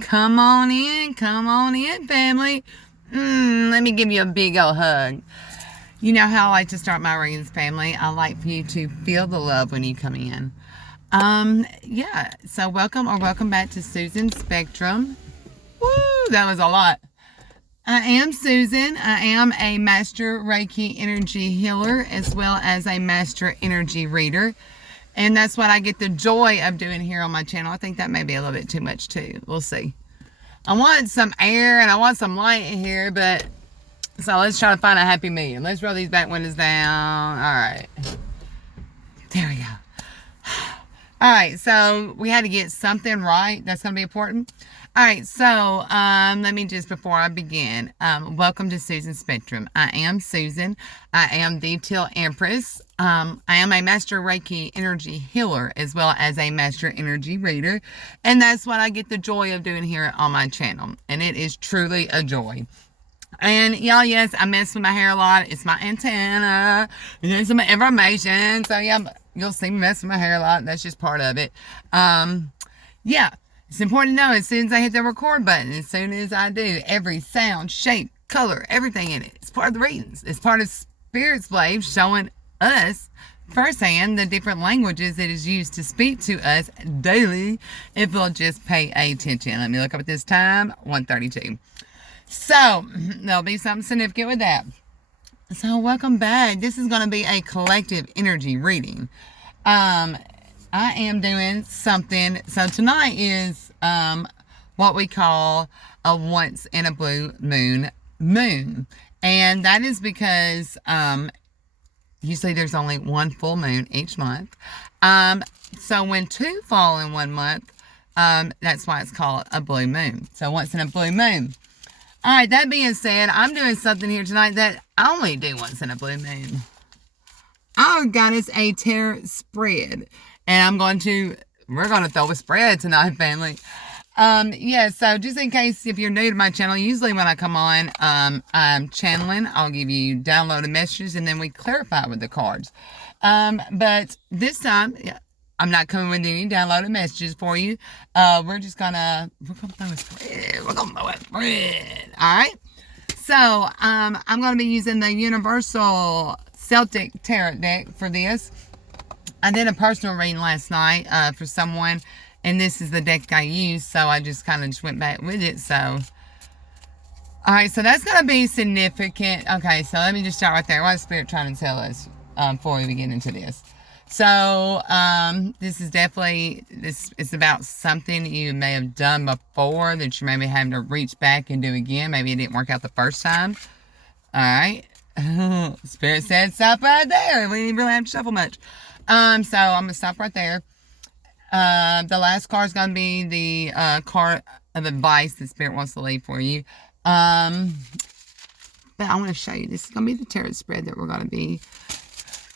Come on in, family. Let me give you a big old hug. You know how I like to start my readings, family. I like for you to feel the love when you come in. Yeah, so welcome back to Susan Spectrum. Woo, that was a lot. I am Susan. I am a Master Reiki Energy Healer as well as a Master Energy Reader. And that's what I get the joy of doing here on my channel. I think that may be a little bit too much too. We'll see. I want some air and I want some light in here, but so let's try to find a happy medium. Let's roll these back windows down. All right. There we go. All right, so we had to get something right. That's going to be important. All right, so let me just, before I begin, welcome to Susan Spectrum. I am Susan. I am the Teal Empress. I am a Master Reiki Energy Healer as well as a Master Energy Reader. And that's what I get the joy of doing here on my channel. And it is truly a joy. And y'all, yes, I mess with my hair a lot. It's my antenna. There's some information. So yeah, you'll see me mess with my hair a lot. That's just part of it. Yeah, it's important to know as soon as I hit the record button, as soon as I do, every sound, shape, color, everything in it, it's part of the readings. It's part of Spirit's Wave showing us firsthand the different languages it is used to speak to us daily if we'll just pay attention. Let me look up at this time, 1:32. So, there'll be something significant with that. So, welcome back. This is going to be a collective energy reading. I am doing something. So, tonight is what we call a once in a blue moon. And that is because usually there's only one full moon each month. So, when two fall in one month, that's why it's called a blue moon. So, once in a blue moon. All right, that being said, I'm doing something here tonight that I only do once in a blue moon. I've got us a tarot spread. And we're going to throw a spread tonight, family. Yeah, so just in case, if you're new to my channel, usually when I come on, I'm channeling. I'll give you downloaded messages and then we clarify with the cards. But this time, yeah, I'm not coming with any downloaded messages for you. We're gonna throw a spread. We're gonna throw a spread. Alright? So, I'm gonna be using the Universal Celtic Tarot deck for this. I did a personal reading last night, for someone, and this is the deck I used, so I just kind of went back with it, so. Alright, so that's gonna be significant. Okay, so let me just start right there. What is Spirit trying to tell us, before we begin into this? So, this is definitely, it's about something you may have done before that you may be having to reach back and do again. Maybe it didn't work out the first time. All right. Spirit said stop right there. We didn't really have to shuffle much. So I'm going to stop right there. The last card is going to be the card of advice that Spirit wants to leave for you. But I want to show you. This is going to be the tarot spread that we're going to be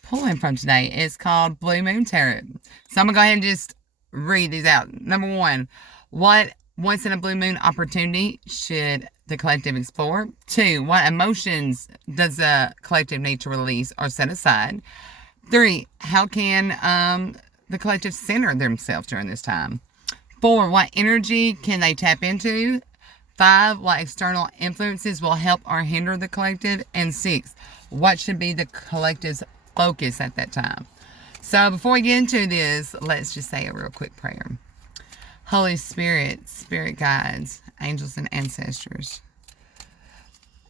pulling from today. It's called Blue Moon Tarot. So I'm going to go ahead and just read these out. Number one, what once in a blue moon opportunity should the collective explore? 2, what emotions does the collective need to release or set aside? 3, how can the collective center themselves during this time? 4, what energy can they tap into? 5, what external influences will help or hinder the collective? And 6, what should be the collective's focus at that time? So before we get into this, let's just say a real quick prayer. Holy Spirit, spirit guides, angels and ancestors,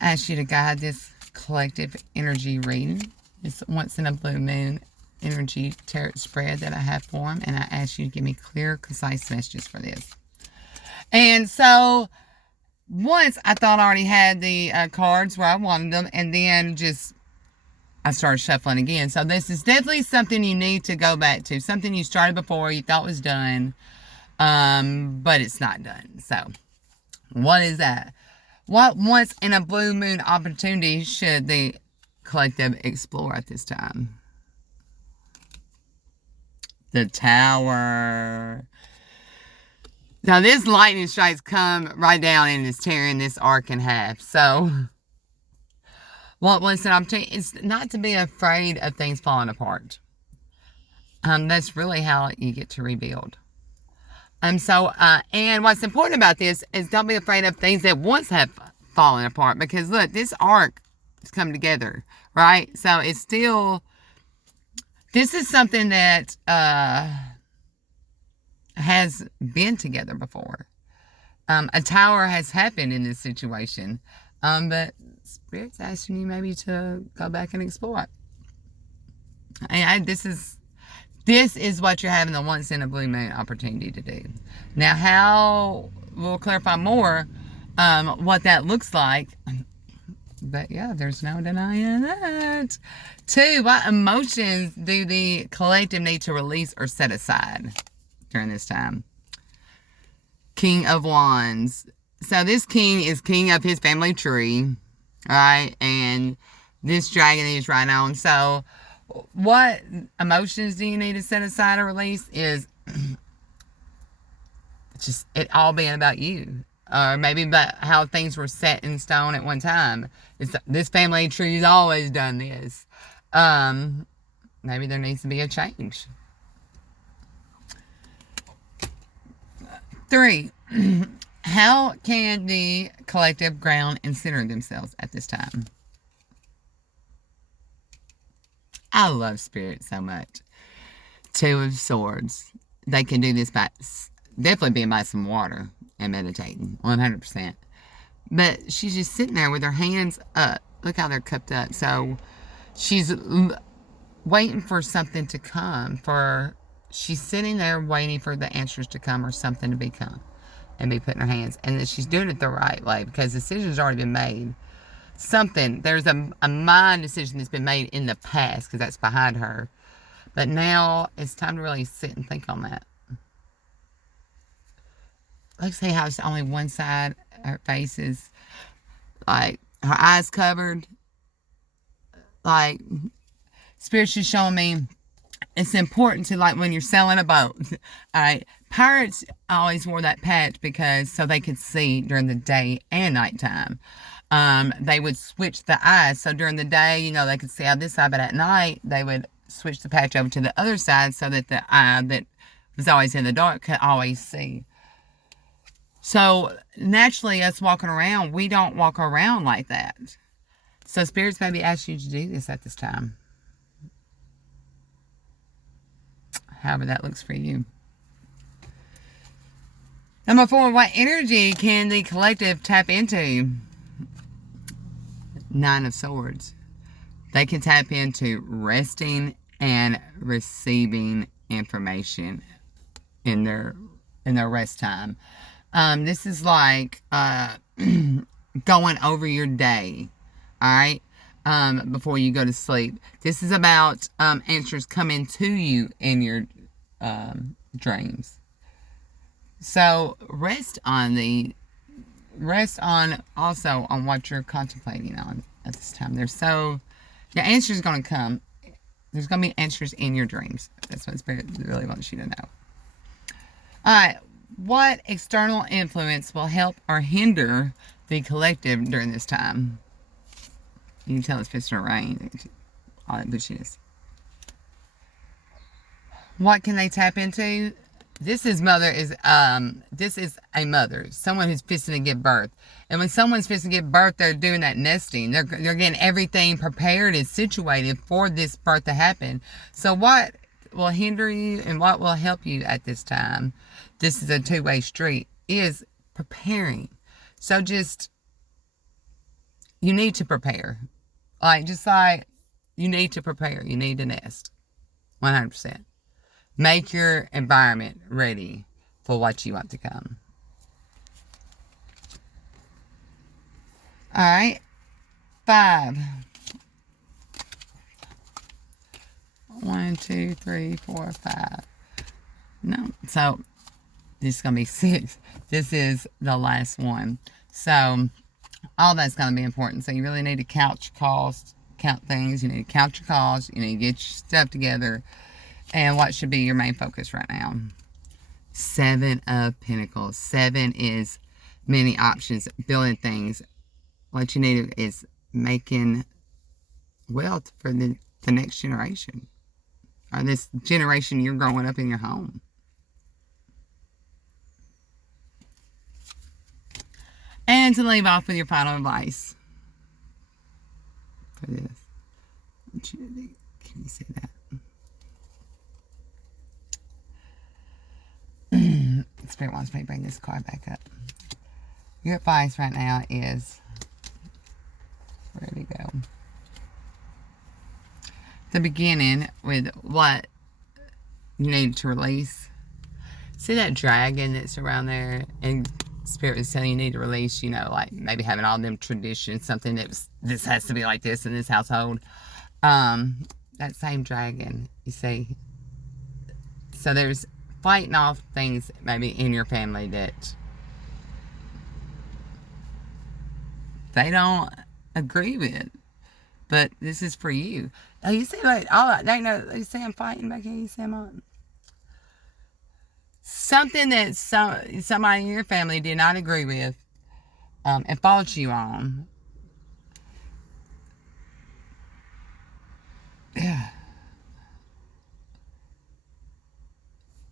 I ask you to guide this collective energy reading. It's once in a blue moon energy tarot spread that I have for them, and I ask you to give me clear, concise messages for this. And so once I thought I already had the cards where I wanted them, and then I started shuffling again. So this is definitely something you need to go back to. Something you started before, you thought was done, but it's not done. So what is that? What once in a blue moon opportunity should the collective explore at this time? The Tower. Now this lightning strikes come right down and is tearing this arc in half. So what once an opportunity is not to be afraid of things falling apart. That's really how you get to rebuild. And what's important about this is don't be afraid of things that once have fallen apart, because look, this arc has come together, right? So it's still, this is something that has been together before. A tower has happened in this situation, but Spirit's asking you maybe to go back and explore it. And this is what you're having the once in a blue moon opportunity to do. Now, how we'll clarify more what that looks like. But yeah, there's no denying that. 2, what emotions do the collective need to release or set aside during this time? King of Wands. So this king is king of his family tree, right? And this dragon is right on. So what emotions do you need to set aside or release is just it all being about you. Or maybe about how things were set in stone at one time. This family tree has always done this. Maybe there needs to be a change. 3, how can the collective ground and center themselves at this time? I love Spirit so much. 2 of Swords. They can do this by definitely being by some water and meditating, 100%. But she's just sitting there with her hands up. Look how they're cupped up. So she's waiting for something to come. She's sitting there waiting for the answers to come or something to become and be put in her hands. And that she's doing it the right way because the decision's already been made. There's a mind decision that's been made in the past because that's behind her. But now it's time to really sit and think on that. Let's see how it's only one side. Her face is like her eyes covered. Like Spirit's just showing me it's important to, like, when you're sailing a boat. All right, pirates always wore that patch because so they could see during the day and nighttime. They would switch the eyes. So during the day, they could see out this side, but at night they would switch the patch over to the other side so that the eye that was always in the dark could always see. So naturally, us walking around, we don't walk around like that. So Spirits maybe ask you to do this at this time. However that looks for you. Number 4, what energy can the collective tap into? 9 of Swords. They can tap into resting and receiving information in their rest time. This is like going over your day, all right, before you go to sleep. This is about answers coming to you in your dreams. So rest on also on what you're contemplating on at this time. Your answer's going to come. There's going to be answers in your dreams. That's what Spirit really wants you to know. All right. What external influence will help or hinder the collective during this time? You can tell it's supposed to rain. All that bushes. What can they tap into? This is a mother, someone who's fixing to give birth. And when someone's fixing to give birth, they're doing that nesting. They're getting everything prepared and situated for this birth to happen. So what will hinder you and what will help you at this time? This is a two-way street, is preparing. So you need to prepare. Just like you need to prepare. You need to nest. 100%. Make your environment ready for what you want to come. All right. 5. 1, 2, 3, 4, 5. No. So this is going to be 6. This is the last one. So all that's going to be important. So you really need to count your costs, count things. You need to count your costs. You need to get your stuff together. And what should be your main focus right now? 7 of Pentacles. 7 is many options, building things. What you need is making wealth for the next generation. Or this generation you're growing up in your home. And to leave off with your final advice for this. Can you see that? Spirit wants me to bring this card back up. Your advice right now is, where did it go? The beginning with what you need to release. See that dragon that's around there? And Spirit was telling you need to release, you know, like maybe having all them traditions, something that was, this has to be like this in this household. That same dragon, you see. So there's fighting off things maybe in your family that they don't agree with. But this is for you. Oh, you see, like, all they know, you see I'm fighting back here, you see I'm something that somebody in your family did not agree with, and fought you on. Yeah.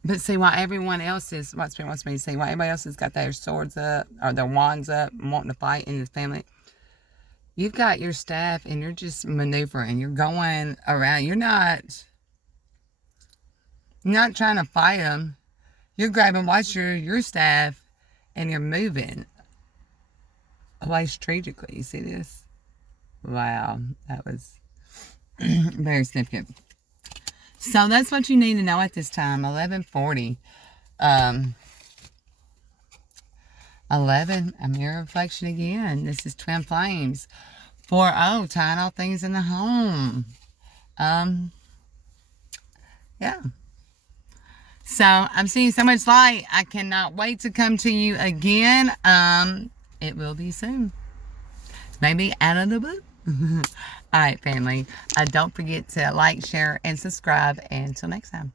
But see, why everyone else is, what Spirit wants me to say, why everybody else has got their swords up, or their wands up, and wanting to fight in this family, you've got your staff, and you're just maneuvering. You're going around. You're not trying to fight them. You're grabbing, watch your staff, and you're moving away strategically. You see this? Wow, that was very significant. So that's what you need to know at this time. 11:40. 11, a mirror reflection again. This is Twin Flames. 4-0, tying all things in the home. Yeah. So I'm seeing so much light. I cannot wait to come to you again. It will be soon. Maybe out of the blue. All right, family. Don't forget to like, share, and subscribe. And until next time.